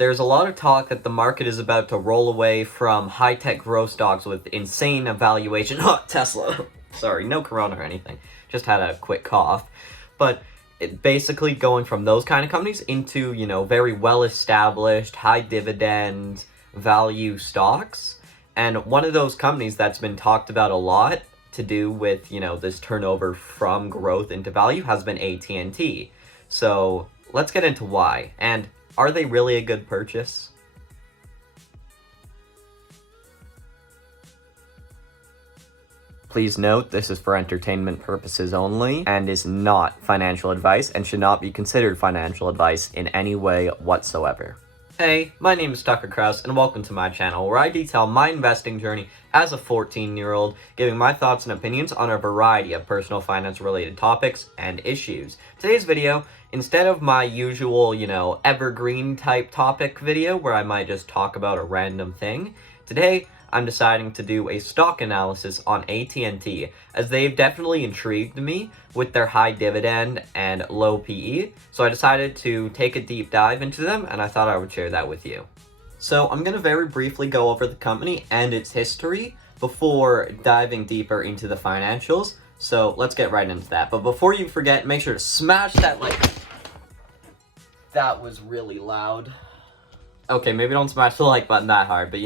There's a lot of talk that the market is about to roll away from high-tech growth stocks with insane valuation. Tesla. Sorry, no corona or anything. Just had a quick cough. But basically going from those kind of companies into, very well-established, high-dividend value stocks. And one of those companies that's been talked about a lot to do with, this turnover from growth into value has been AT&T. So let's get into why. And are they really a good purchase? Please note, this is for entertainment purposes only and is not financial advice and should not be considered financial advice in any way whatsoever. Hey, my name is Tucker Kraus and welcome to my channel where I detail my investing journey as a 14-year-old, giving my thoughts and opinions on a variety of personal finance related topics and issues. Today's video, instead of my usual, evergreen type topic video where I might just talk about a random thing, today I'm deciding to do a stock analysis on AT&T, as they've definitely intrigued me with their high dividend and low PE, so I decided to take a deep dive into them, and I thought I would share that with you. So I'm going to very briefly go over the company and its history before diving deeper into the financials, so let's get right into that. But before you forget, make sure to smash that like... That was really loud. Okay, maybe don't smash the like button that hard, but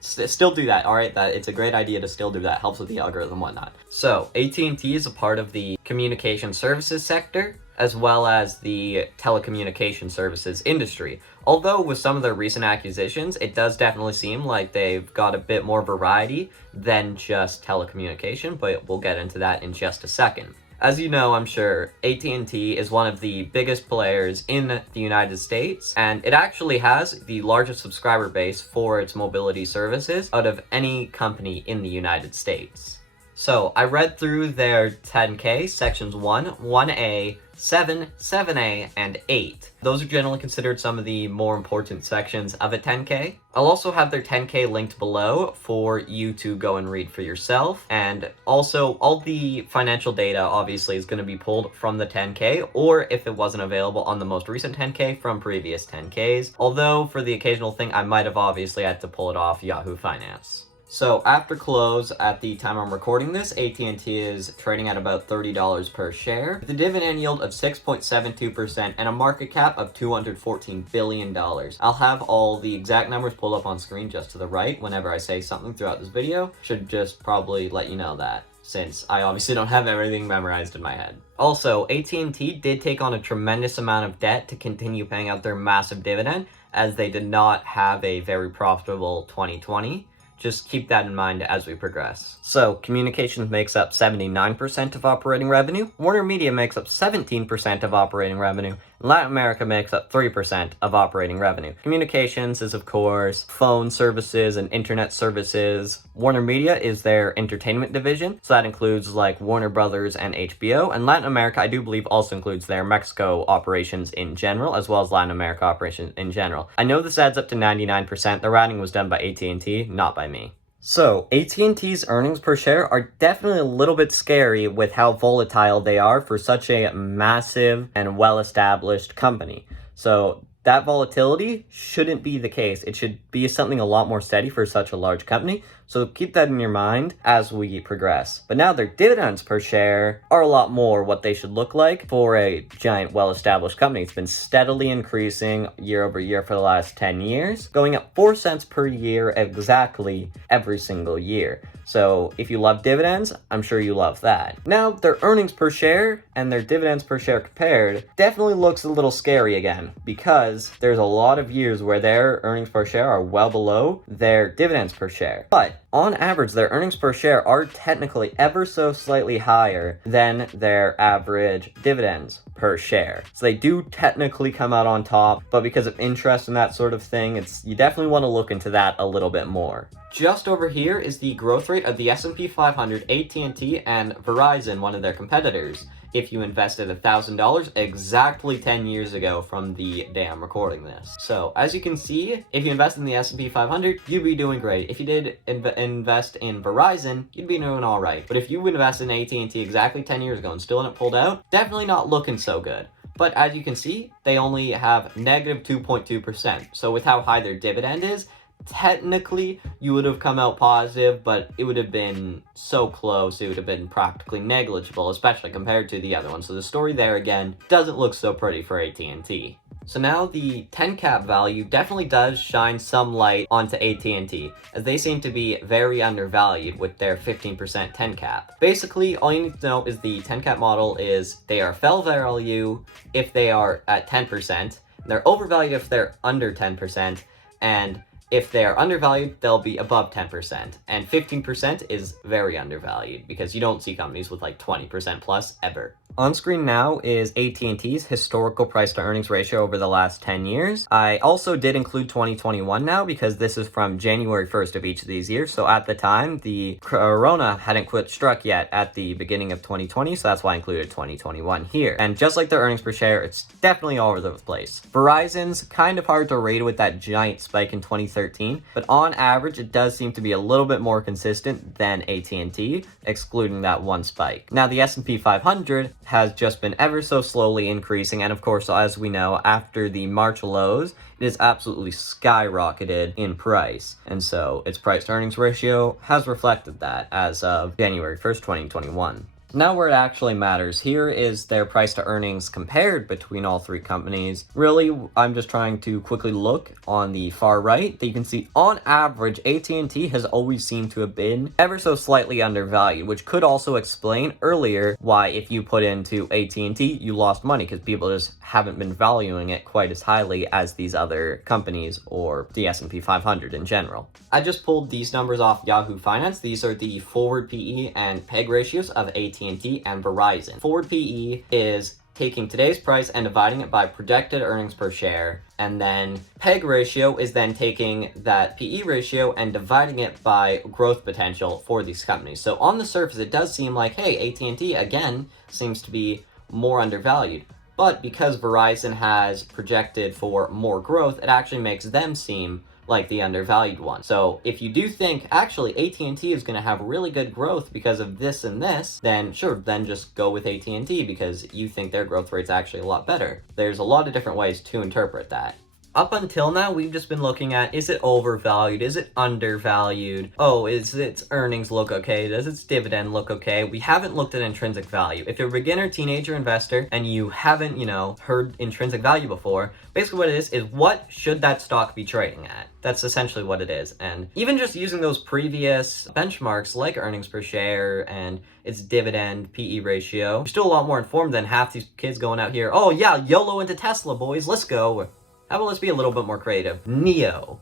still do that, alright? That it's a great idea to still do that. Helps with the algorithm and whatnot. So, AT&T is a part of the communication services sector, as well as the telecommunication services industry. Although, with some of their recent acquisitions, it does definitely seem like they've got a bit more variety than just telecommunication, but we'll get into that in just a second. As you know, I'm sure, AT&T is one of the biggest players in the United States, and it actually has the largest subscriber base for its mobility services out of any company in the United States. So, I read through their 10K, sections 1, 1A, 7, 7A, and 8. Those are generally considered some of the more important sections of a 10K. I'll also have their 10K linked below for you to go and read for yourself. And also, all the financial data obviously is going to be pulled from the 10K, or if it wasn't available on the most recent 10K, from previous 10Ks. Although, for the occasional thing, I might have obviously had to pull it off Yahoo Finance. So after close, at the time I'm recording this, AT&T is trading at about $30 per share, with a dividend yield of 6.72% and a market cap of $214 billion. I'll have all the exact numbers pulled up on screen just to the right whenever I say something throughout this video. Should just probably let you know that, since I obviously don't have everything memorized in my head. Also, AT&T did take on a tremendous amount of debt to continue paying out their massive dividend, as they did not have a very profitable 2020. Just keep that in mind as we progress. So, communications makes up 79% of operating revenue, Warner Media makes up 17% of operating revenue, and Latin America makes up 3% of operating revenue. Communications is, of course, phone services and internet services. Warner Media is their entertainment division, so that includes like Warner Brothers and HBO, and Latin America, I do believe, also includes their Mexico operations in general, as well as Latin America operations in general. I know this adds up to 99%. The rounding was done by AT&T, not by me. So, AT&T's earnings per share are definitely a little bit scary with how volatile they are for such a massive and well-established company. So, that volatility shouldn't be the case. It should be something a lot more steady for such a large company. So keep that in your mind as we progress. But now their dividends per share are a lot more what they should look like for a giant, well-established company. It's been steadily increasing year over year for the last 10 years, going up 4 cents per year exactly every single year. So if you love dividends, I'm sure you love that. Now, their earnings per share and their dividends per share compared definitely looks a little scary again, because there's a lot of years where their earnings per share are well below their dividends per share. But on average, their earnings per share are technically ever so slightly higher than their average dividends per share. So they do technically come out on top, but because of interest and that sort of thing, you definitely want to look into that a little bit more. Just over here is the growth rate of the S&P 500, AT&T, and Verizon, one of their competitors. If you invested $1,000 exactly 10 years ago from the day I'm recording this. So, as you can see, if you invest in the S&P 500, you'd be doing great. If you did invest in Verizon, you'd be doing alright. But if you invest in AT&T exactly 10 years ago and still hadn't pulled out, definitely not looking so good. But as you can see, they only have negative 2.2%. So with how high their dividend is, technically you would have come out positive, but it would have been so close, it would have been practically negligible, especially compared to the other one. So the story there again doesn't look so pretty for AT&T. So now the 10 cap value definitely does shine some light onto AT&T, as they seem to be very undervalued with their 15% 10 cap. Basically, all you need to know is the 10 cap model is they are fair value if they are at 10%, they're overvalued if they're under 10%, and if they are undervalued, they'll be above 10%. And 15% is very undervalued because you don't see companies with like 20% plus ever. On screen now is AT&T's historical price to earnings ratio over the last 10 years. I also did include 2021 now because this is from January 1st of each of these years. So at the time, the corona hadn't quite struck yet at the beginning of 2020. So that's why I included 2021 here. And just like their earnings per share, it's definitely all over the place. Verizon's kind of hard to rate with that giant spike in 2013, but on average, it does seem to be a little bit more consistent than AT&T, excluding that one spike. Now, the S&P 500 has just been ever so slowly increasing, and of course, as we know, after the March lows, it has absolutely skyrocketed in price, and so its price to earnings ratio has reflected that as of January 1st, 2021. Now where it actually matters, here is their price to earnings compared between all three companies. Really, I'm just trying to quickly look on the far right that you can see on average, AT&T has always seemed to have been ever so slightly undervalued, which could also explain earlier why if you put into AT&T, you lost money because people just haven't been valuing it quite as highly as these other companies or the S&P 500 in general. I just pulled these numbers off Yahoo Finance. These are the forward PE and PEG ratios of AT&T and Verizon. Forward PE is taking today's price and dividing it by projected earnings per share, and then PEG ratio is then taking that PE ratio and dividing it by growth potential for these companies. So on the surface, it does seem like, hey, AT&T again seems to be more undervalued. But because Verizon has projected for more growth, it actually makes them seem like the undervalued one. So if you do think actually AT&T is going to have really good growth because of this and this, then sure, then just go with AT&T because you think their growth rate's actually a lot better. There's a lot of different ways to interpret that. Up until now, we've just been looking at, is it overvalued? Is it undervalued? Oh, is its earnings look okay? Does its dividend look okay? We haven't looked at intrinsic value. If you're a beginner teenager investor and you haven't, heard intrinsic value before, basically what it is what should that stock be trading at? That's essentially what it is. And even just using those previous benchmarks like earnings per share and its dividend PE ratio, you're still a lot more informed than half these kids going out here, oh yeah, YOLO into Tesla, boys, let's go. How about let's be a little bit more creative? Neo,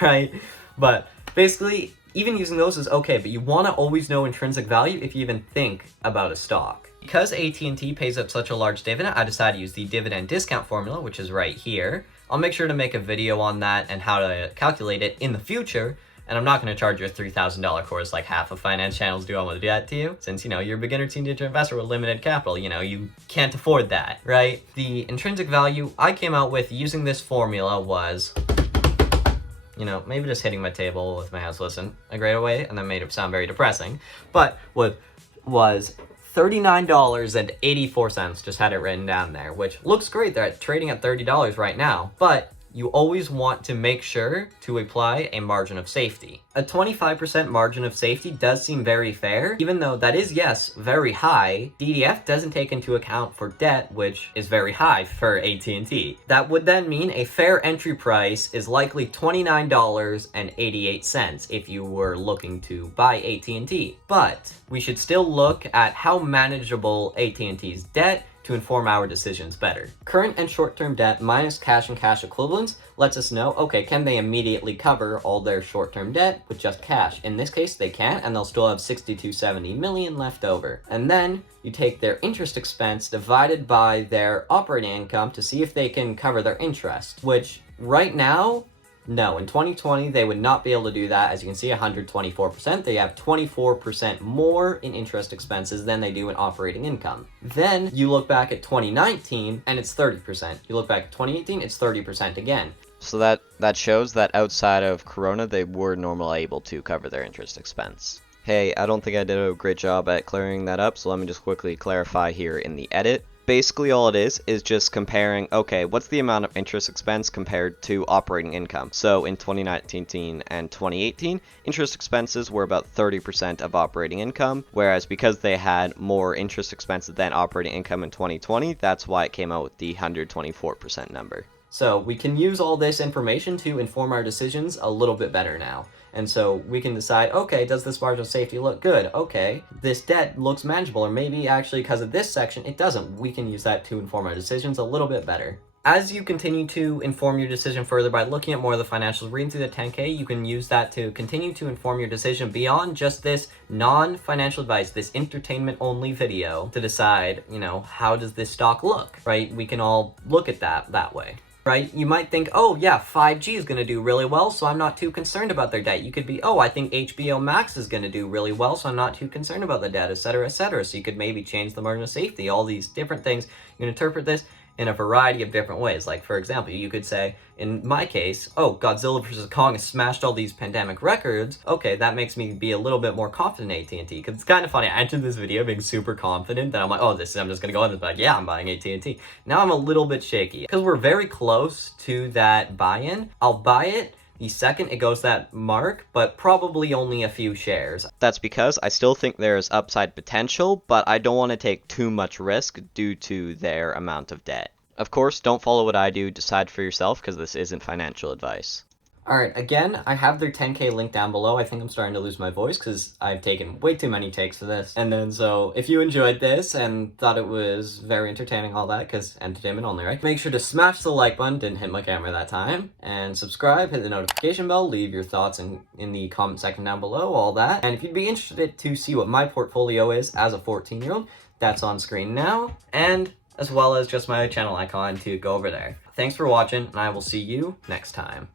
right? But basically, even using those is okay, but you want to always know intrinsic value if you even think about a stock. Because AT&T pays up such a large dividend, I decided to use the dividend discount formula, which is right here. I'll make sure to make a video on that and how to calculate it in the future. And I'm not going to charge you a $3,000 course like half of finance channels do. I want to do that to you. Since, you're a beginner teenager investor with limited capital, you can't afford that, right? The intrinsic value I came out with using this formula was, maybe just hitting my table with my house wasn't a great way, and that made it sound very depressing. But what was $39.84, just had it written down there, which looks great. They're trading at $30 right now, but you always want to make sure to apply a margin of safety. A 25% margin of safety does seem very fair, even though that is, yes, very high. DDF doesn't take into account for debt, which is very high for AT&T. That would then mean a fair entry price is likely $29.88 if you were looking to buy AT&T. But we should still look at how manageable AT&T's debt to inform our decisions better. Current and short-term debt minus cash and cash equivalents lets us know, okay, can they immediately cover all their short-term debt with just cash? In this case, they can, and they'll still have $62.70 million left over. And then you take their interest expense divided by their operating income to see if they can cover their interest, which right now, no, in 2020, they would not be able to do that. As you can see, 124%. They have 24% more in interest expenses than they do in operating income. Then you look back at 2019 and it's 30%. You look back at 2018, it's 30% again. So that shows that outside of Corona, they were normally able to cover their interest expense. Hey, I don't think I did a great job at clearing that up, so let me just quickly clarify here in the edit. Basically all it is just comparing, okay, what's the amount of interest expense compared to operating income? So in 2019 and 2018, interest expenses were about 30% of operating income, whereas because they had more interest expenses than operating income in 2020, that's why it came out with the 124% number. So we can use all this information to inform our decisions a little bit better now. And so we can decide, okay, does this margin of safety look good? Okay, this debt looks manageable, or maybe actually because of this section, it doesn't. We can use that to inform our decisions a little bit better. As you continue to inform your decision further by looking at more of the financials, reading through the 10K, you can use that to continue to inform your decision beyond just this non-financial advice, this entertainment-only video, to decide, how does this stock look, right? We can all look at that way. Right? You might think, oh yeah, 5G is going to do really well, so I'm not too concerned about their debt. You could be, oh, I think HBO Max is going to do really well, so I'm not too concerned about the debt, etc., etc. So you could maybe change the margin of safety, all these different things. You can interpret this in a variety of different ways. Like, for example, you could say, in my case, oh, Godzilla vs. Kong has smashed all these pandemic records. Okay, that makes me be a little bit more confident in AT&T. Because it's kind of funny, I entered this video being super confident that I'm like, oh, I'm just going to go on this, like, yeah, I'm buying AT&T. Now I'm a little bit shaky. Because we're very close to that buy-in, I'll buy it the second it goes that mark, but probably only a few shares. That's because I still think there's upside potential, but I don't want to take too much risk due to their amount of debt. Of course, don't follow what I do, decide for yourself, because this isn't financial advice. Alright, again, I have their 10K link down below. I think I'm starting to lose my voice because I've taken way too many takes for this. And then, so, if you enjoyed this and thought it was very entertaining, all that, because entertainment only, right? Make sure to smash the like button, didn't hit my camera that time, and subscribe, hit the notification bell, leave your thoughts in the comment section down below, all that. And if you'd be interested to see what my portfolio is as a 14-year-old, that's on screen now, and as well as just my channel icon to go over there. Thanks for watching, and I will see you next time.